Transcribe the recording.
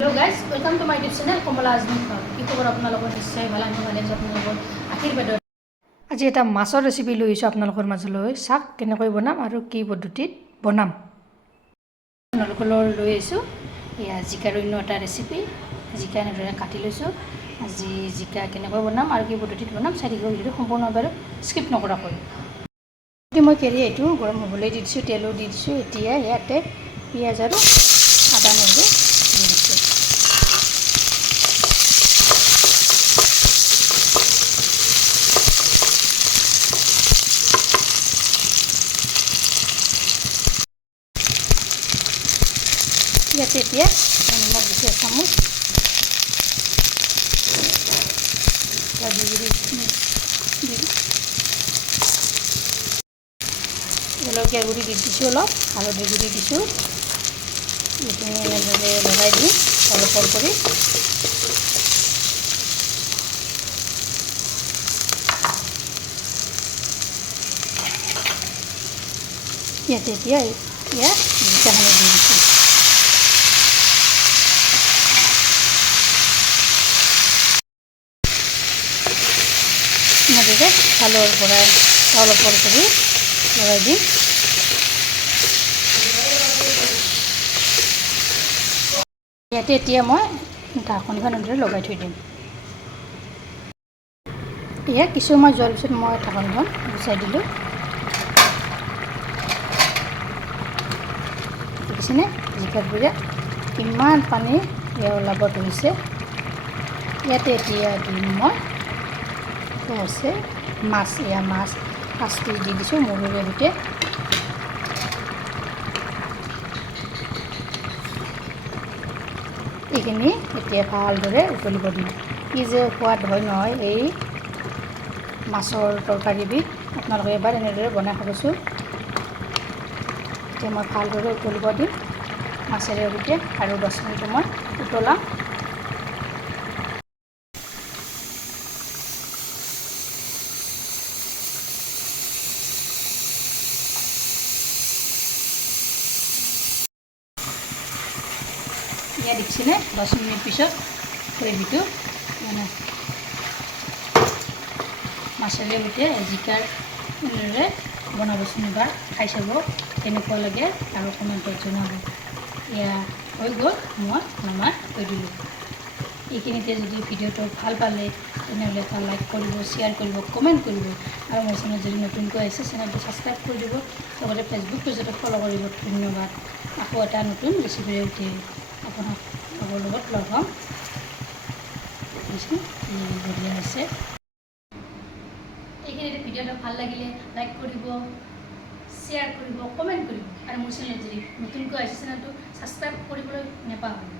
Hello' guys welcome to my YouTube channel কমলা আজমি খাওঁ কি খবৰ আপোনালোকৰ? নিশ্চয় ভালো আমি ভালে আছোঁ। আপোনালোকৰ আশীৰ্বাদত আজি এটা মাছৰ ৰেচিপি লৈ আহিছোঁ আপোনালোকৰ মাজলৈ। চাওক, কেনেকৈ বনাম আৰু কি পদ্ধতিত বনাম। আপোনালোকৰ লৈ আহিছোঁ। এয়া জিকাৰ অন্য এটা ৰেচিপি জিকা এনেদৰে কাটি লৈছোঁ। আজি জিকা কেনেকৈ বনাম আৰু কি পদ্ধতিত বনাম, চাই থাকিব ভিডিঅ'টো সম্পূৰ্ণভাৱে স্কিপ নকৰাকৈ। মই কেৰাহীটো গৰম হ'বলৈ দি দিছোঁ, তেলো দি দিছোঁ, এতিয়া ইয়াতে পিঁয়াজ আৰু আদা নহৰু দি দিছোঁ ইয়াতে এতিয়া নিমখ দিছোঁ এচামুচ হালধি গুড়ি দি জলকীয়া গুড়ি দি দিছোঁ অলপ হালধি গুড়ি দিছোঁ এইখিনি এনেদৰে লগাই দিম অলপ অলপ কৰি ইয়াতে এতিয়া ইয়াত জিকাখিনি দি পৰা চাউলৰ পৰা কৰি লগাই দিম ইয়াতে এতিয়া মই ঢাকনিখন এনেদৰে লগাই থৈ দিম। এয়া কিছু সময় যোৱাৰ পিছত মই ঢাকনিখন গুচাই দিলোঁ। দেখিছেনে? জিকাতবোৰে কিমান পানী এয়া ওলাব ধৰিছে। ইয়াতে এতিয়া দিম মই। মাছ, এয়া মাছ পাঁচ পিচ দি দিছোঁ মৰুৰে সৈতে এইখিনি এতিয়া ভালদৰে উতলিব দিম। কি যে সোৱাদ হয় নহয়, এই মাছৰ তৰকাৰীবিধ, আপোনালোকে এবাৰ এনেদৰে বনাই খাবচোন। এতিয়া মই ভালদৰে উতলিব দিম, মাছেৰে সৈতে আৰু দহ মিনিট সময় উতলাম। দহ মিনিট পিছত গ্ৰেভিটো মানে মাছেৰে সৈতে জিকাৰ এনেদৰে বনাবচোন এবাৰ খাই চাব কেনেকুৱা লাগে আৰু কমেণ্টত জনাব। এয়া হৈ গ'ল, মই নমাই থৈ দিলোঁ। এইখিনিতে যদি ভিডিঅ'টো ভালো পালে, তেনেহ'লে এটা লাইক কৰিব শ্বেয়াৰ কৰিব কমেণ্ট কৰিব। আৰু মোৰ চেনেল যদি নতুনকৈ আহিছে চেনেলটো ছাবস্ক্ৰাইব কৰি দিব। লগতে ফেচবুক পেজতো ফ'ল' কৰিব ধন্যবাদ। আকৌ এটা নতুন ৰেচিপিৰে উঠি লগৰ লগত লগ হ'ম বঢ়িয়া হৈছে এইখিনিতে ভিডিঅ'টো ভালো লাগিলে লাইক কৰিব শ্বেয়াৰ কৰিব কমেণ্ট কৰিব আৰু মোৰ চেনেল যদি নতুনকৈ আহিছে চেনেলটো ছাবস্ক্ৰাইব কৰিবলৈ নাপাহৰিব।